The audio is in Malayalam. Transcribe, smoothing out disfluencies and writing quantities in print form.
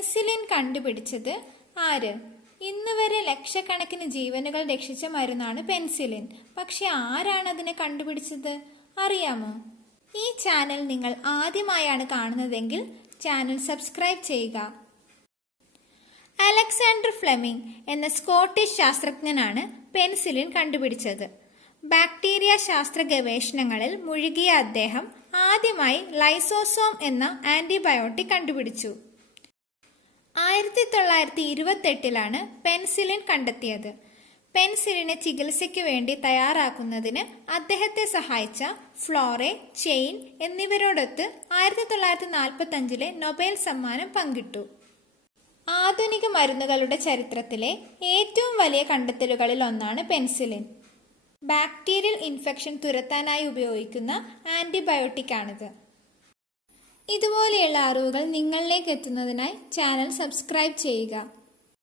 പെൻസിലിൻ കണ്ടുപിടിച്ചത് ആര്? ഇന്ന് വരെ ലക്ഷക്കണക്കിന് ജീവനുകൾ രക്ഷിച്ച മരുന്നാണ് പെൻസിലിൻ. പക്ഷെ ആരാണ് അതിനെ കണ്ടുപിടിച്ചത് അറിയാമോ? ഈ ചാനൽ നിങ്ങൾ ആദ്യമായാണ് കാണുന്നതെങ്കിൽ ചാനൽ സബ്സ്ക്രൈബ് ചെയ്യുക. അലക്സാണ്ടർ ഫ്ലെമിംഗ് എന്ന സ്കോട്ടിഷ് ശാസ്ത്രജ്ഞനാണ് പെൻസിലിൻ കണ്ടുപിടിച്ചത്. ബാക്ടീരിയ ശാസ്ത്ര ഗവേഷണങ്ങളിൽ മുഴുകിയ അദ്ദേഹം ആദ്യമായി ലൈസോസോം എന്ന ആന്റിബയോട്ടിക് കണ്ടുപിടിച്ചു. 1928 പെൻസിലിൻ കണ്ടെത്തിയത്. പെൻസിലിനെ ചികിത്സയ്ക്ക് വേണ്ടി തയ്യാറാക്കുന്നതിന് അദ്ദേഹത്തെ സഹായിച്ച ഫ്ലോറെ, ചെയിൻ എന്നിവരോടൊത്ത് 1945 നൊബേൽ സമ്മാനം പങ്കിട്ടു. ആധുനിക മരുന്നുകളുടെ ചരിത്രത്തിലെ ഏറ്റവും വലിയ കണ്ടെത്തലുകളിൽ ഒന്നാണ് പെൻസിലിൻ. ബാക്ടീരിയൽ ഇൻഫെക്ഷൻ തുരത്താനായി ഉപയോഗിക്കുന്ന ആന്റിബയോട്ടിക് ആണിത്. ഇതുപോലെയുള്ള അറിവുകൾ നിങ്ങളിലേക്ക് എത്തുന്നതിനായി ചാനൽ സബ്സ്ക്രൈബ് ചെയ്യുക.